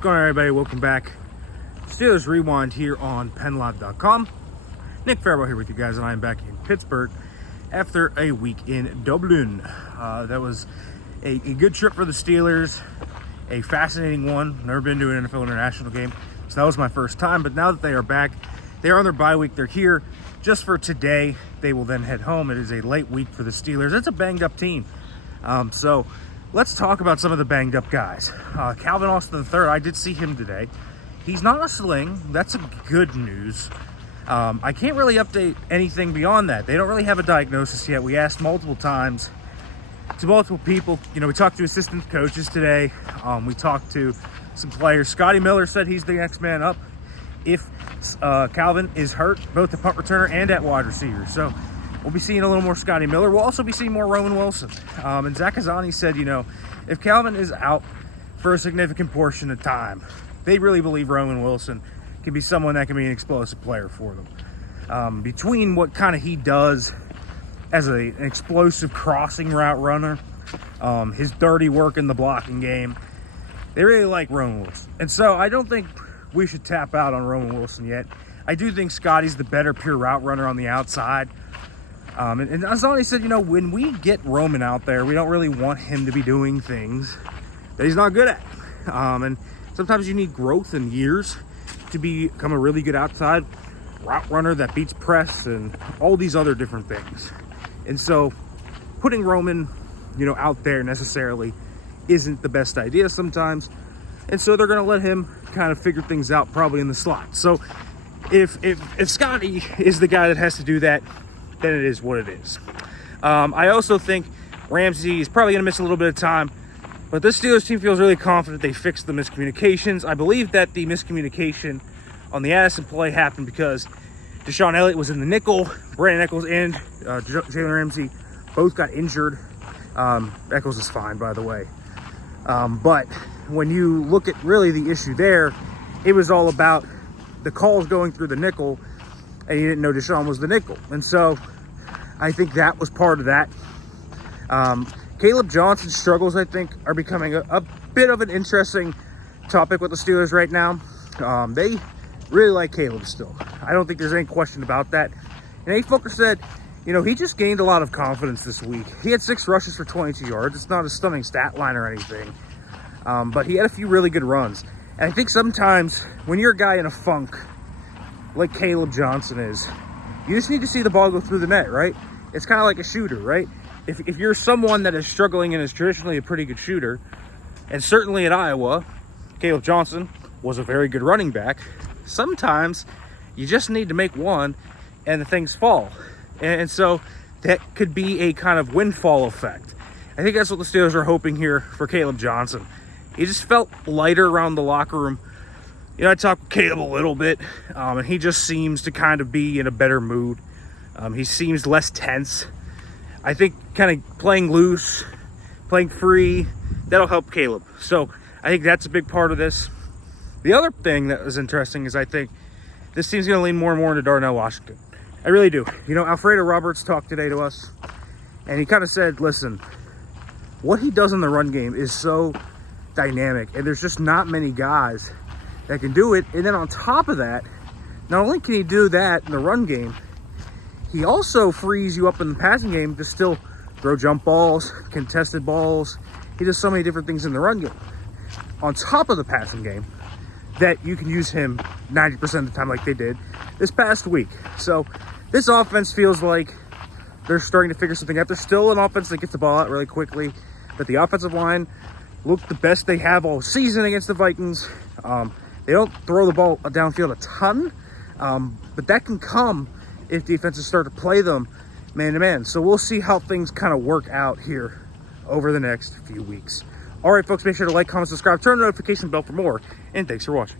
What's going on, everybody? Welcome back. Steelers Rewind here on PennLive.com. Nick Farabaugh here with you guys, and I'm back in Pittsburgh after a week in Dublin. That was a good trip for the Steelers, a fascinating one. Never been to an NFL international game, so that was my first time. But now that they are back, they are on their bye week. They're here just for today. They will then head home. It is a late week for the Steelers. It's a banged-up team. So let's talk about some of the banged-up guys. Calvin Austin III, I did see him today. He's not a sling. That's a good news. I can't really update anything beyond that. They don't really have a diagnosis yet. We asked multiple times to multiple people. You know, we talked to assistant coaches today. We talked to some players. Scotty Miller said he's the next man up if Calvin is hurt, both the punt returner and at wide receiver. So we'll be seeing a little more Scotty Miller. We'll also be seeing more Roman Wilson. And Zach Kazani said, you know, if Calvin is out for a significant portion of time, they really believe Roman Wilson can be someone that can be an explosive player for them. Between what kind of he does as an explosive crossing route runner, his dirty work in the blocking game, they really like Roman Wilson. And so I don't think we should tap out on Roman Wilson yet. I do think Scotty's the better pure route runner on the outside. And Azani said, you know, when we get Roman out there, we don't really want him to be doing things that he's not good at. And sometimes you need growth and years to become a really good outside route runner that beats press and all these other different things. And so putting Roman, you know, out there necessarily isn't the best idea sometimes. And so they're going to let him kind of figure things out probably in the slot. So if Scotty is the guy that has to do that, then it is what it is. I also think Ramsey is probably going to miss a little bit of time, but this Steelers team feels really confident they fixed the miscommunications. I believe that the miscommunication on the Addison play happened because Deshaun Elliott was in the nickel. Brandon Echols and Jalen Ramsey both got injured. Echols is fine, by the way. But when you look at really the issue there, it was all about the calls going through the nickel, and you didn't know Deshaun was the nickel. And so I think that was part of that. Caleb Johnson's struggles, I think, are becoming a bit of an interesting topic with the Steelers right now. They really like Caleb still. I don't think there's any question about that. And A. Fooker said, you know, he just gained a lot of confidence this week. He had 6 rushes for 22 yards. It's not a stunning stat line or anything. But he had a few really good runs. And I think sometimes when you're a guy in a funk, like Caleb Johnson is, you just need to see the ball go through the net, right? It's kind of like a shooter, right? If you're someone that is struggling and is traditionally a pretty good shooter, and certainly at Iowa, Caleb Johnson was a very good running back, sometimes you just need to make one and the things fall. And so that could be a kind of windfall effect. I think that's what the Steelers are hoping here for Caleb Johnson. He just felt lighter around the locker room. You know, I talked with Caleb a little bit, and he just seems to kind of be in a better mood. He seems less tense. I think kind of playing loose, playing free, that'll help Caleb. So I think that's a big part of this. The other thing that was interesting is I think this team's going to lean more and more into Darnell Washington. I really do. You know, Alfredo Roberts talked today to us, and he kind of said, listen, what he does in the run game is so dynamic, and there's just not many guys that can do it. And then on top of that, not only can he do that in the run game, he also frees you up in the passing game to still throw jump balls, contested balls. He does so many different things in the run game on top of the passing game that you can use him 90% of the time like they did this past week. So this offense feels like they're starting to figure something out. There's still an offense that gets the ball out really quickly, but the offensive line looked the best they have all season against the Vikings. They don't throw the ball downfield a ton, but that can come if defenses start to play them man-to-man. So we'll see how things kind of work out here over the next few weeks. All right, folks, make sure to like, comment, subscribe, turn the notification bell for more, and thanks for watching.